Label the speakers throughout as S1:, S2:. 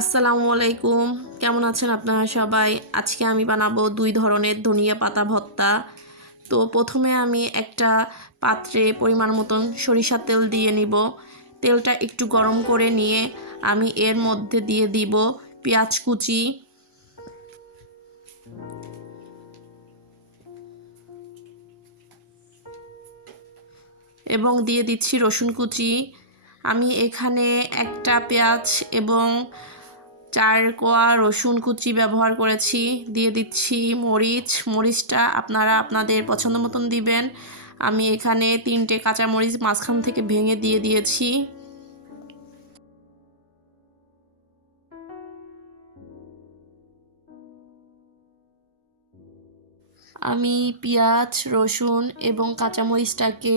S1: আসসালামু আলাইকুম। কেমন আছেন আপনারা সবাই? আজকে আমি বানাবো দুই ধরনের ধনিয়া পাতা ভর্তা। তো প্রথমে আমি একটা পাত্রে পরিমাণ মতন সরিষার তেল দিয়ে নিব। তেলটা একটু গরম করে নিয়ে আমি এর মধ্যে দিয়ে দিব পেঁয়াজ কুচি। এবং দিয়ে দিচ্ছি রসুন কুচি। আমি এখানে একটা পেঁয়াজ এবং চার কোয়া রসুন কুচি ব্যবহার করেছি। দিয়ে দিচ্ছি মরিচ। মরিচটা আপনারা আপনাদের পছন্দ মতন দিবেন। আমি এখানে তিনটে কাঁচা মরিচ মাঝখান থেকে ভেঙে দিয়ে দিয়েছি। আমি পেঁয়াজ, রসুন এবং কাঁচামরিচটাকে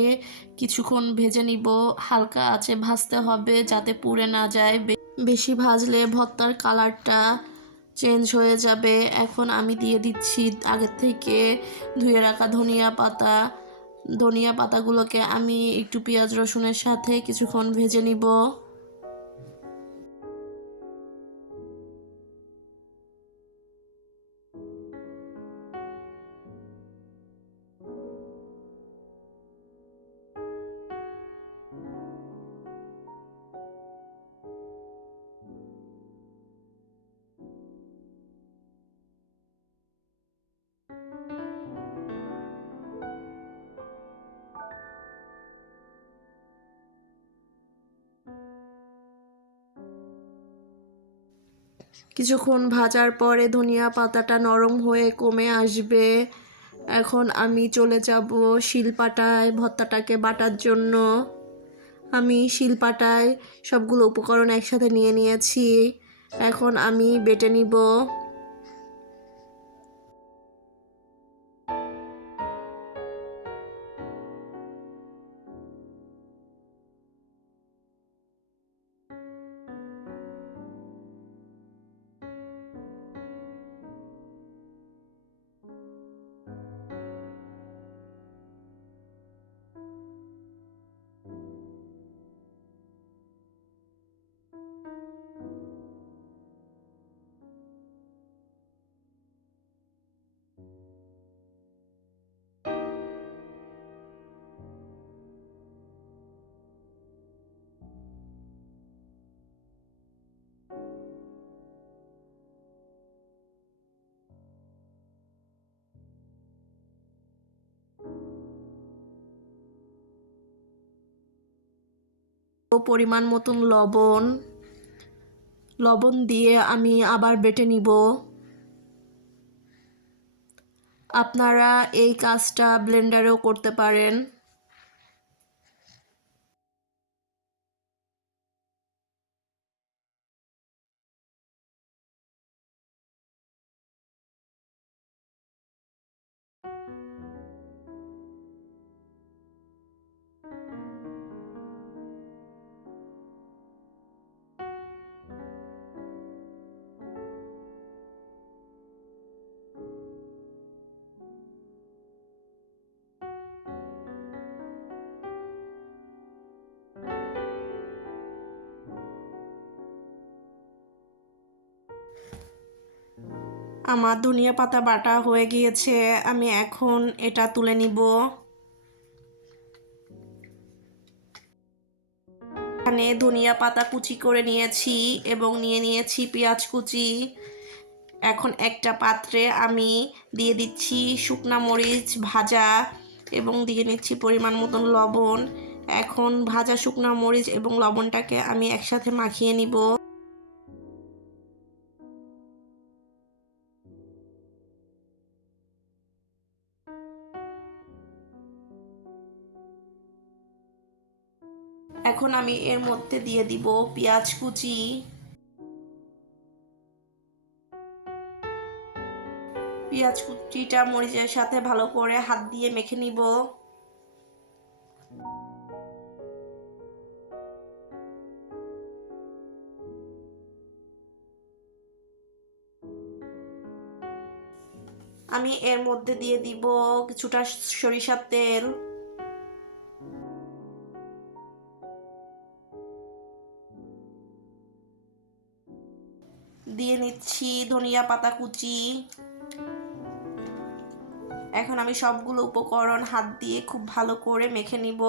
S1: কিছুক্ষণ ভেজে নিব। হালকা আছে ভাজতে হবে যাতে পুড়ে না যায়। বেশি ভাজলে ভর্তার কালারটা চেঞ্জ হয়ে যাবে। এখন আমি দিয়ে দিচ্ছি আগের থেকে ধুয়ে রাখা ধনিয়া পাতা। ধনিয়া পাতাগুলোকে আমি একটু পেঁয়াজ রসুনের সাথে কিছুক্ষণ ভেজে নিব। কিছুক্ষণ ভাজার পরে ধনিয়া পাতাটা নরম হয়ে কমে আসবে। এখন আমি চলে যাব শিলপাটায় ভর্তাটাকে বাটার জন্য। আমি শিলপাটায় সবগুলো উপকরণ একসাথে নিয়ে নিয়েছি। এখন আমি বেটে নিব। পরিমাণ মতন লবণ লবণ দিয়ে আমি আবার বেটে নিব। আপনারা এই কাজটা ব্লেন্ডারেও করতে পারেন। আমার ধনিয়া পাতা বাটা হয়ে গিয়েছে, আমি এখন এটা তুলে নিব। এখানে ধনিয়া পাতা কুচি করে নিয়েছি এবং নিয়ে নিয়েছি পেঁয়াজ কুচি। এখন একটা পাত্রে আমি দিয়ে দিচ্ছি শুকনা মরিচ ভাজা এবং দিয়ে নিচ্ছি পরিমাণ মতন লবণ। এখন ভাজা শুকনা মরিচ এবং লবণটাকে আমি একসাথে মাখিয়ে নিব। এখন আমি এর মধ্যে দিয়ে দিব পেঁয়াজ কুচি। পেঁয়াজ কুচিটা মরিচের সাথে ভালো করে হাত দিয়ে মেখে নিব। আমি এর মধ্যে দিয়ে দিব কিছুটা সরিষার তেল। দিয়ে নিচ্ছি ধনিয়া পাতা কুচি। এখন আমি সবগুলো উপকরণ হাত দিয়ে খুব ভালো করে মেখে নিব।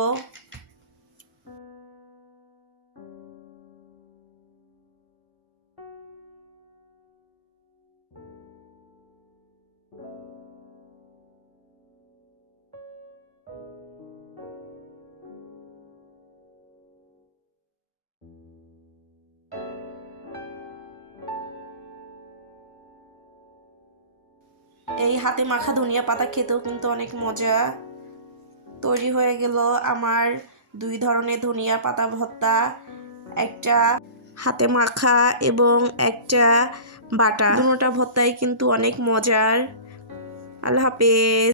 S1: এই হাতে মাখা ধনিয়া পাতা খেতেও কিন্তু অনেক মজা। তৈরি হয়ে গেল আমার দুই ধরনের ধনিয়া পাতা ভর্তা। একটা হাতে মাখা এবং একটা বাটা। দুটোটা ভর্তাই কিন্তু অনেক মজার। আল্লাহ হাফেজ।